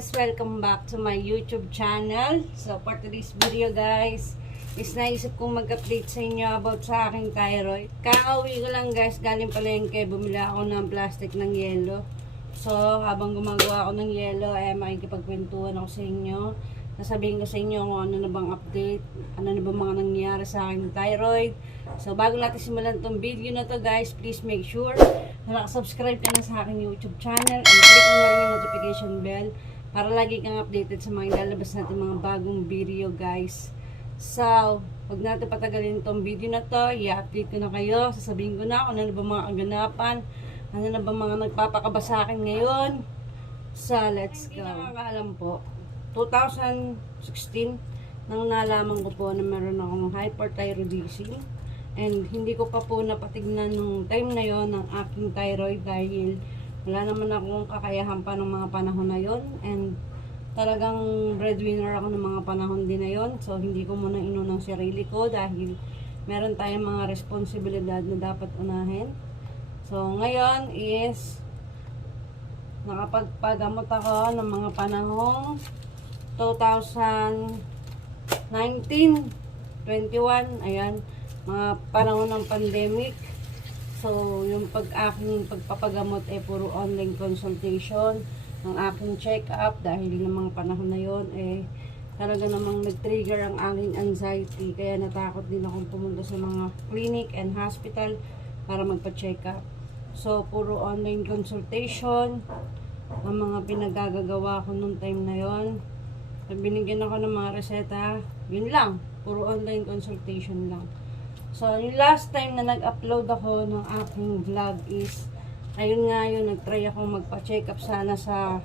guys! Welcome back to my YouTube channel. So for today's video guys, is naisip kong mag-update sa inyo about sa aking thyroid. Kakauwi ko lang guys, galing palengke, bumili ako ng plastic ng yelo. So habang gumagawa ako ng yelo, makikipagkwentuhan ako sa inyo. Nasabihin ko sa inyo kung ano na bang update, ano na bang mga nangyayari sa aking thyroid. So bago natin simulan tong video na to guys, please make sure na nakasubscribe ka na sa aking YouTube channel and click mo na rin yung notification bell para lagi kang updated sa mga ilalabas natin mga bagong video guys. So, huwag natin patagalin tong video na to, i-update ko na kayo, sasabihin ko na kung ano na ba mga kaganapan, ano na ba mga nagpapakaba sa akin ngayon. So, let's go. Hindi nakakaalam po, 2016 nang nalaman ko po na meron akong hyperthyroidism and hindi ko pa po napatignan nung time na yon ng aking thyroid dahil wala naman akong kakayahan pa ng mga panahon na yon and talagang breadwinner ako ng mga panahon din na yon, so hindi ko muna inunang sarili ko dahil meron tayong mga responsibilidad na dapat unahin. So ngayon is nakapagpagamot ako ng mga panahong 2019, 21, ayan, mga panahon ng pandemic. So, yung aking pagpapagamot ay puro online consultation, ang aking check-up dahil ng mga panahon na yon talaga namang nag-trigger ang aking anxiety. Kaya natakot din akong pumunta sa mga clinic and hospital para magpa-check-up. So, puro online consultation ang mga pinagagagawa ko nung time na yon. Binigyan ako ng mga reseta, yun lang, puro online consultation lang. So, yung last time na nag-upload ako ng aking vlog is, ayun nga yun, nag-try ako magpa-check up sana sa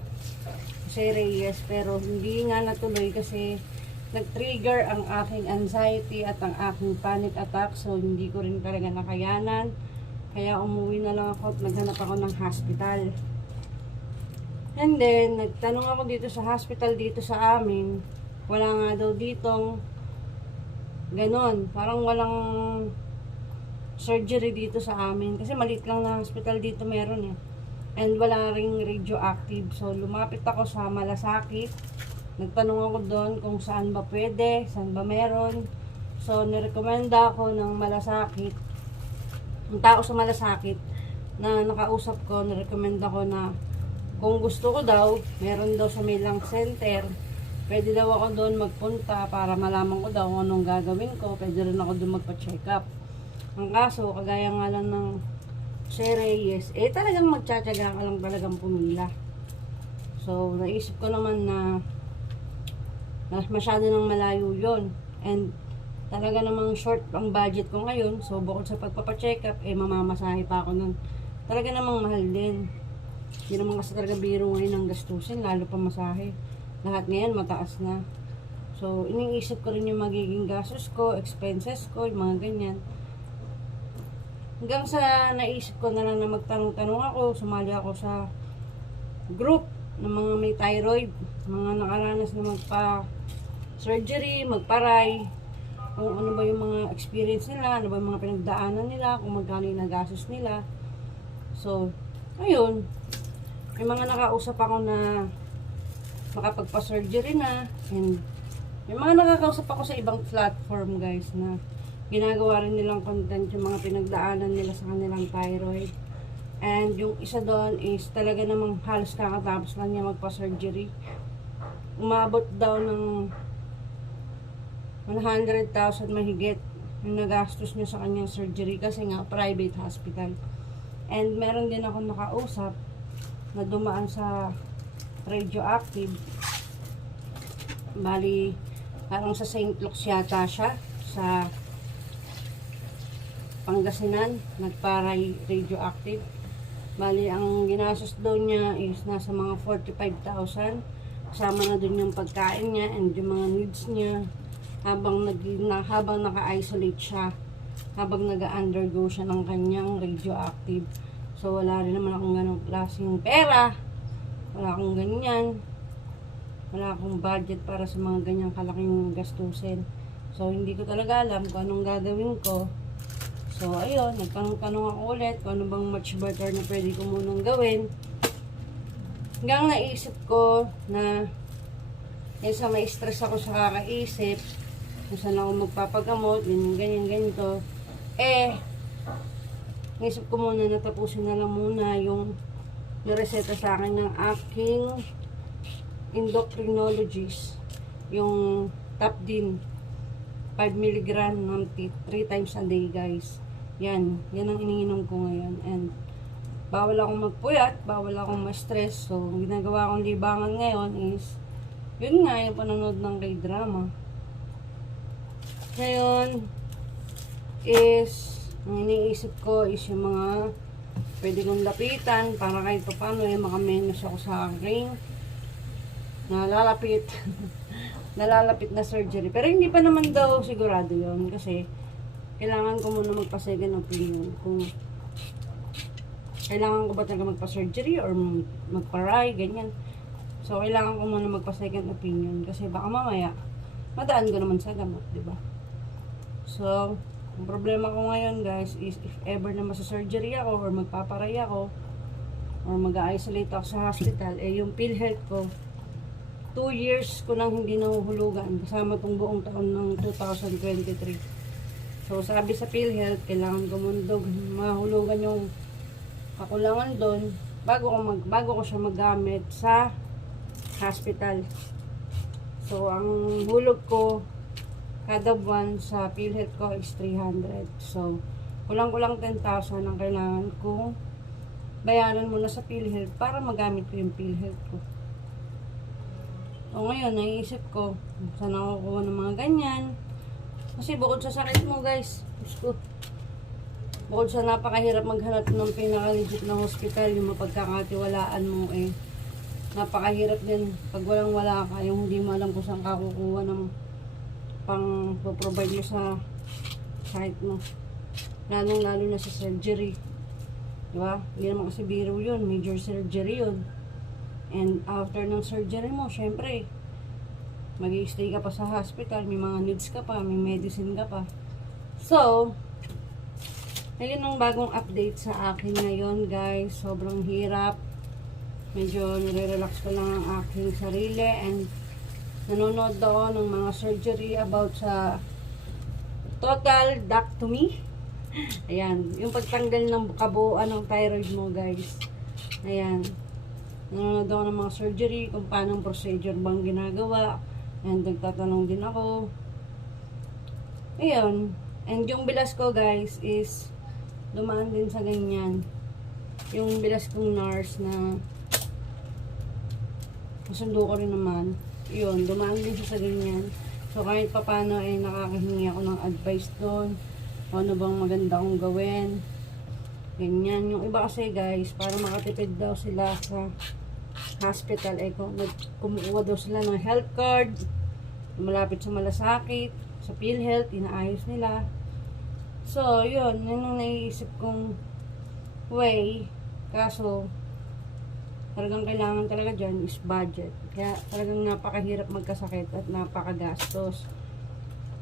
Reyes, pero hindi nga natuloy kasi nag-trigger ang aking anxiety at ang aking panic attack, so hindi ko rin talaga nakayanan. Kaya umuwi na lang ako at naghanap ako ng hospital. And then, nagtanong ako dito sa hospital dito sa amin. Wala nga daw ditong ganon. Parang walang surgery dito sa amin. Kasi maliit lang na hospital dito meron eh. And wala ring radioactive. So, lumapit ako sa Malasakit. Nagtanong ako doon kung saan ba pwede, saan ba meron. So, nirekomenda ako ng Malasakit. Ang tao sa Malasakit na nakausap ko, nirekomenda ko na kung gusto ko daw, meron daw sa Milang Center, pwede daw ako doon magpunta para malaman ko daw kung anong gagawin ko. Pwede rin ako doon magpa-check up. Ang kaso, kagaya nga lang ng Reyes, talagang magtsatsaga ka lang talagang pumila. So, naisip ko naman na masyado nang malayo yon. And talaga namang short ang budget ko ngayon. So, bukod sa pagpapacheck up, mamamasahe pa ako nun. Talaga namang mahal din. Hindi naman kasi talaga biro ngayon ang gastusin, lalo pa masahe. Lahat ngayon mataas na. So, iniisip ko rin yung magiging gastos ko, expenses ko, yung mga ganyan. Hanggang sa naisip ko na lang na magtanong-tanong ako, sumali ako sa group ng mga may thyroid, mga nakaranas na magpa-surgery, magparay, kung ano ba yung mga experience nila, ano ba yung mga pinagdaanan nila, kung magkano yung nagastos nila. So, ayun. May mga nakausap ako na makapagpa-surgery na, and may mga nakakausap ako sa ibang platform guys na ginagawa rin nilang content yung mga pinagdaanan nila sa kanilang thyroid. And yung isa doon is talaga namang halos kakatapos lang niya magpa-surgery. Umabot daw ng 100,000 mahigit yung nagastos niya sa kanyang surgery kasi nga private hospital. And meron din ako nakausap na dumaan sa radioactive. Bali, parang sa St. Luke's yata siya, sa Pangasinan, nagparay radioactive. Bali, ang ginastos daw niya is nasa mga 45,000. Kasama na dun yung pagkain niya and yung mga needs niya habang naka-isolate siya, habang nag-undergo siya ng kanyang radioactive. So, wala rin naman akong ganong klaseng pera. Wala akong ganyan. Wala akong budget para sa mga ganyang kalaking gastusin. So, hindi ko talaga alam kung anong gagawin ko. So, ayun, nagtanong-tanong ako ulit kung ano bang much better na pwede ko munang gawin. hanggang naisip ko na sa may stress ako sa kakaisip kung saan ako magpapagamot, ganyan, ganito. Naisip ko muna na tapusin na lang muna yung nireseta sa akin ng aking endocrinologist. Yung Tapdin 5 mg ng 3 times a day, guys. Yan ang iniinom ko ngayon. And bawal akong magpuyat, bawal akong ma-stress. So, ang ginagawa kong libangan ngayon is yun nga, yung panonood ng K-drama. Ngayon is ang iniisip ko is yung mga pwede kong lapitan para kahit pa paano makamenos ako sa aking nalalapit nalalapit na surgery. Pero hindi pa naman daw sigurado yon kasi kailangan ko muna magpa-second opinion kung kailangan ko ba talaga magpa-surgery or magpa-RI, ganyan. So, kailangan ko muna magpa-second opinion kasi baka mamaya madaan ko naman sa gamot, di ba? So, ang problema ko ngayon, guys, is if ever na masa-surgery ako or magpaparay ako or mag-isolate ako sa hospital, yung PhilHealth ko 2 years ko nang hindi nahuhulugan kasama tong buong taon ng 2023. So, sabi sa PhilHealth, kailangan ko mundog mahulugan yung kakulangan doon bago ko siya magamit sa hospital. So, ang hulog ko kada buwan sa PhilHealth ko is 300. So, kulang-kulang 10,000 ang kailangan kong bayaran muna sa PhilHealth para magamit ko yung PhilHealth ko. So, ngayon, naiisip ko, saan ako kukuha ng mga ganyan. Kasi bukod sa sakit mo, guys, bukod sa napakahirap maghanap ng pinaka-legit na hospital, yung mapagkakatiwalaan mo, napakahirap din pag walang-wala ka, yung hindi mo alam kung saan ka kukuha ng pang-provide mo sa sakit mo. Lalong-lalo na sa surgery. Diba? Hindi naman kasi biro yun, major surgery yun. And after ng surgery mo, syempre, mag-i-stay ka pa sa hospital, may mga needs ka pa, may medicine ka pa. So, ayun ang bagong update sa akin ngayon, guys. Sobrang hirap. Medyo nire-relax ko lang ang aking sarili and nanonood ako ng mga surgery about sa total doctomy. Ayan, yung pagtanggal ng kabuuan ng thyroid mo, guys. Ayan. Nanonood ako ng mga surgery, kung paano procedure bang ginagawa. And nagtatanong din ako. Ayun. And yung bilas ko, guys, is dumaan din sa ganyan. Yung bilas kong nurse na masundo ko rin naman. Yun, dumaan din siya sa ganyan. So, kahit papano nakakahingi ako ng advice doon. Ano bang maganda kong gawin. Ganyan. Yung iba kasi, guys, para makatipid daw sila sa hospital, kumukuha daw sila ng health card, malapit sa malasakit, sa PhilHealth, inaayos nila. So, yun ang naiisip kong way. Kaso, talagang kailangan talaga dyan is budget. Kaya talagang napakahirap magkasakit at napakagastos.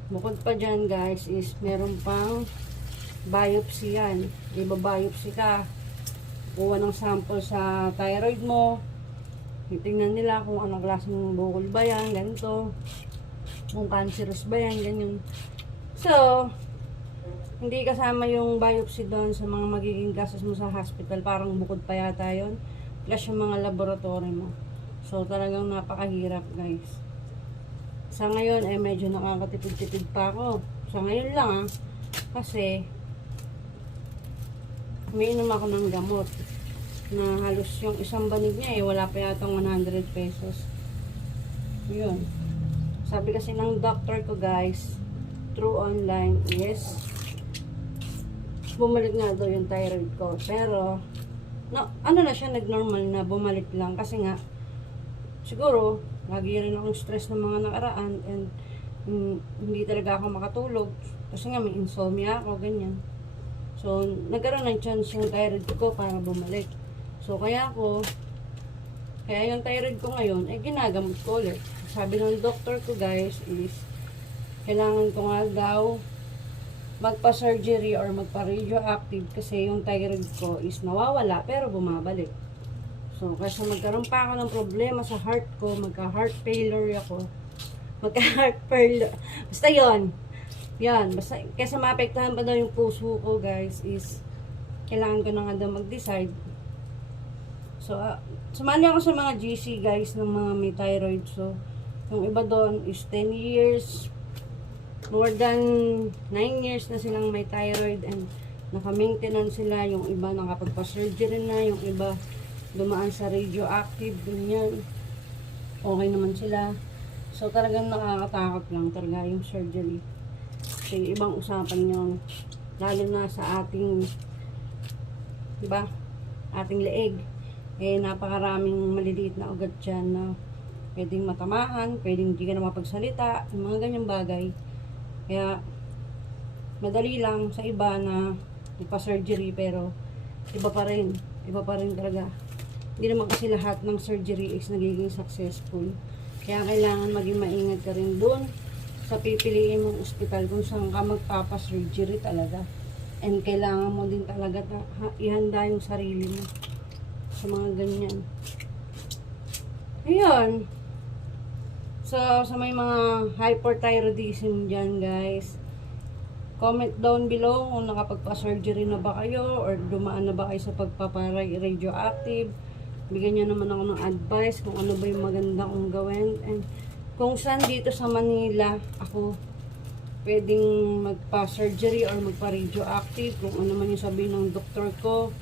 Bukod pa dyan, guys, is meron pang biopsy yan. Iba-biopsy ka. Kuha ng sample sa thyroid mo. Titingnan nila kung anong klaseng bukol ba yan, ganito. Kung cancerous ba yan, ganyan. So, hindi kasama yung biopsy doon sa mga magiging gastos mo sa hospital. Parang bukod pa yata yun. Plus yung mga laboratory mo. So, talagang napakahirap, guys. Sa ngayon, medyo nakakatipid-tipid pa ako. Sa ngayon lang, kasi umiinom ako ng gamot na halos yung isang banig niya wala pa yatang 100 pesos. Yun. Sabi kasi ng doctor ko, guys, through online is bumalik nga daw yung thyroid ko. Pero ano na siya, nag-normal na, bumalik lang. Kasi nga, siguro, lagi rin akong stress ng mga nakaraan and hindi talaga ako makatulog. Kasi nga, may insomnia ako, ganyan. So, nagkaroon ng chance yung thyroid ko para bumalik. So, kaya yung thyroid ko ngayon, ginagamot ko ulit. Sabi ng doctor ko, guys, is kailangan ko nga daw magpa-surgery or magpa-radioactive kasi yung thyroid ko is nawawala pero bumabalik. So, So, kasi magkaroon pa ako ng problema sa heart ko, magka-heart failure ako. Magka-heart failure. Basta yon. Yan. Basta, kasi maapektahan pa daw yung puso ko, guys, is kailangan ko na nga daw mag-decide. So, sumali ako sa mga GC, guys, ng mga may thyroid. So, yung iba doon is 10 years, more than 9 years na silang may thyroid and naka-maintenance sila. Yung iba nakapagpa-surgery na, yung iba dumaan sa radioactive, ganyan. Okay naman sila. So, talagang nakakatakot lang talaga yung surgery. Kasi ibang usapan yun. Lalo na sa ating, diba, ating leeg. Eh, napakaraming maliliit na ugat dyan na pwedeng matamaan, pwedeng hindi ka na mapagsalita, yung mga ganyang bagay. Kaya, madali lang sa iba na ipa-surgery, pero iba pa rin talaga. Hindi naman kasi lahat ng surgery is nagiging successful. Kaya kailangan maging maingat ka rin doon sa pipiliin mong ospital kung saan ka magpapa-surgery talaga. And kailangan mo din talaga ihanda yung sarili mo sa mga ganyan. Ayun. So, sa may mga hyperthyroidism dyan, guys, comment down below kung nakapagpa-surgery na ba kayo or dumaan na ba kayo sa pagpapa-radioactive. Bigyan nyo naman ako ng advice kung ano ba yung maganda kong gawin. And kung saan dito sa Manila ako pwedeng magpa-surgery or magpa-radioactive, kung ano man yung sabihin ng doktor ko.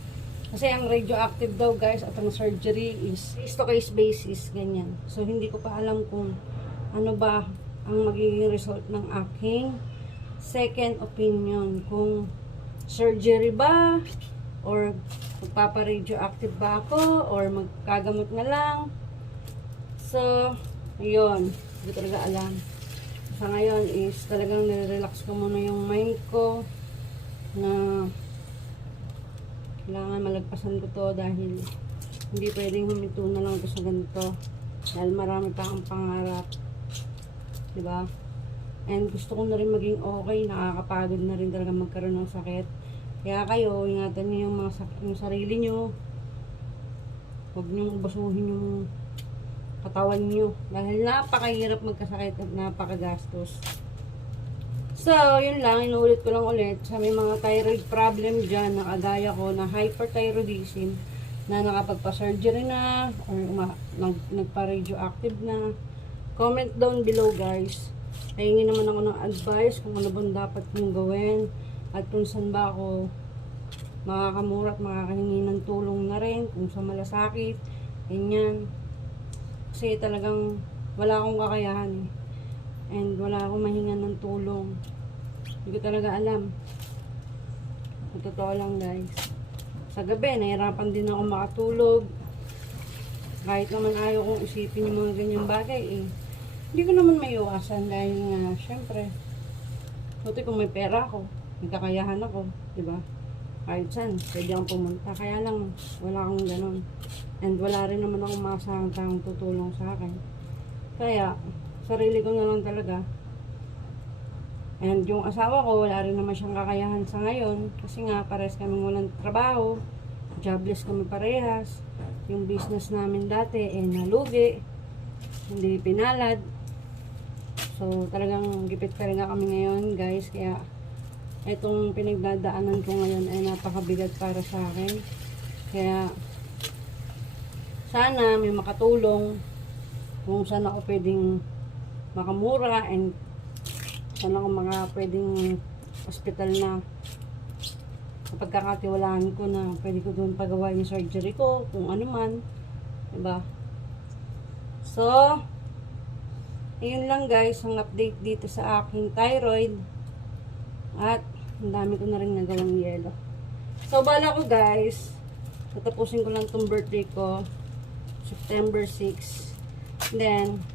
Kasi ang radioactive daw, guys, at ang surgery is case-to-case basis, ganyan. So, hindi ko pa alam kung ano ba ang magiging result ng aking second opinion. Kung surgery ba, or magpapa-radioactive ba ako, or magkagamot na lang. So, yun. Hindi ko talaga alam. Sa ngayon is talagang nire-relax ko muna yung mind ko na kailangan malagpasan ko to dahil hindi pwedeng huminto na lang ito sa ganito dahil marami pa akong pangarap, diba? And gusto ko na rin maging okay. Nakakapagod na rin talaga magkaroon ng sakit. Kaya kayo, ingatan niyo yung sarili niyo. Huwag niyo basuhin yung katawan niyo dahil napakahirap magkasakit at napakagastos. So, yun lang, inuulit ko lang ulit sa may mga thyroid problem dyan na kagaya ko na hyperthyroidism na nakapagpa-surgery na or nagpa-radioactive na. Comment down below, guys. Hingin naman ako ng advice kung ano bang dapat kong gawin at kung saan ba ako makakamura at makakahingi ng tulong na rin kung sa malasakit, ganyan. Kasi talagang wala akong kakayahan eh. And wala akong mahinga ng tulong. Hindi ko talaga alam. Totoo lang, guys. Sa gabi, nahirapan din ako makatulog. Kahit naman ayaw kong isipin yung mga ganyang bagay eh. Hindi ko naman maiwasan dahil nga, syempre, buti kung may pera ako, may kakayahan ako, diba? Kahit saan, pwede akong pumunta. Kaya lang, wala akong ganon. And wala rin naman akong masahang taong tutulong sa akin. Kaya, sarili ko na lang talaga. And yung asawa ko, wala rin naman siyang kakayahan sa ngayon. Kasi nga, parehas kami walang trabaho. Jobless kami parehas. Yung business namin dati, nalugi. Hindi pinalad. So, talagang gipit ka rin nga kami ngayon, guys. Kaya, itong pinagdadaanan ko ngayon ay napakabigat para sa akin. Kaya, sana may makatulong kung saan ako pwedeng makamura and saan ako mga pwedeng hospital na pagkakatiwalaan ko na pwede ko doon pagawa yung surgery ko, kung ano man, diba? So, yun lang, guys, ang update dito sa aking thyroid at ang dami ko na rin nagawang yelo. So, bala ko, guys, tatapusin ko lang tong birthday ko September 6. Then,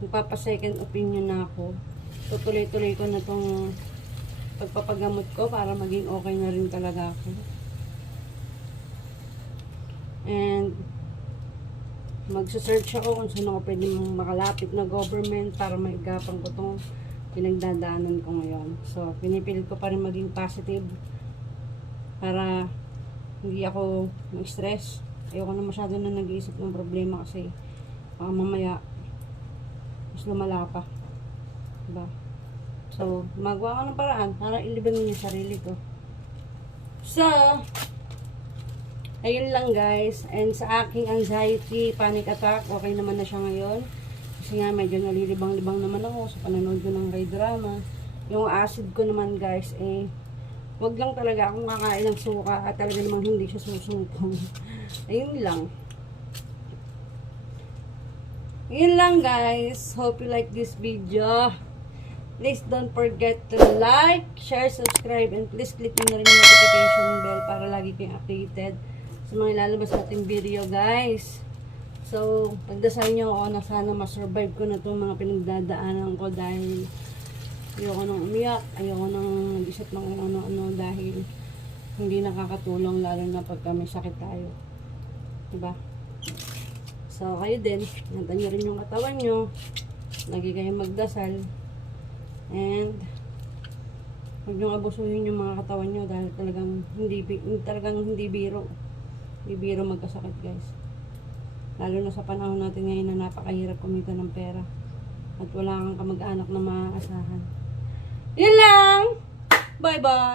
magpapa-second opinion na ako. Tutuloy-tuloy ko na tong pagpapagamot ko para maging okay na rin talaga ako. And, magsa-search ako kung saan ako pwedeng makalapit na government para maigapang ko tong pinagdadaanan ko ngayon. So, pinipilit ko pa rin maging positive para hindi ako mag-stress. Ayoko na masyado na nag-iisip ng problema kasi mamaya mas lumala pa. Diba? So, magawa ko ng paraan para ilibangin yung sarili ko. So, ayun lang guys. And sa aking anxiety, panic attack, okay naman na siya ngayon. Kasi nga medyo nalilibang-libang naman ako sa panonood ko ng K-drama. Yung acid ko naman guys, wag lang talaga akong kakain ng suka at talaga namang hindi siya susumpong. Ayun lang. Yun lang guys. Hope you like this video. Please don't forget to like, share, subscribe, and please click nyo na rin yung notification bell para lagi kayong updated sa mga ilalabas nating video guys. So, pagdasal nyo ako na sana ma-survive ko na itong mga pinagdadaanan ko dahil ayoko nang umiyak, ayoko nang mag-isip ng ano-ano dahil hindi nakakatulong lalo na pagka may sakit tayo. Diba? So, kayo din, nantan nyo rin yung katawan nyo, lagi kayong magdasal, and huwag nyo abusuhin yung mga katawan nyo dahil talagang hindi biro. Hindi biro magkasakit guys. Lalo na sa panahon natin ngayon na napakahirap kumita ng pera at wala kang kamag-anak na maaasahan. Yun lang! Bye-bye!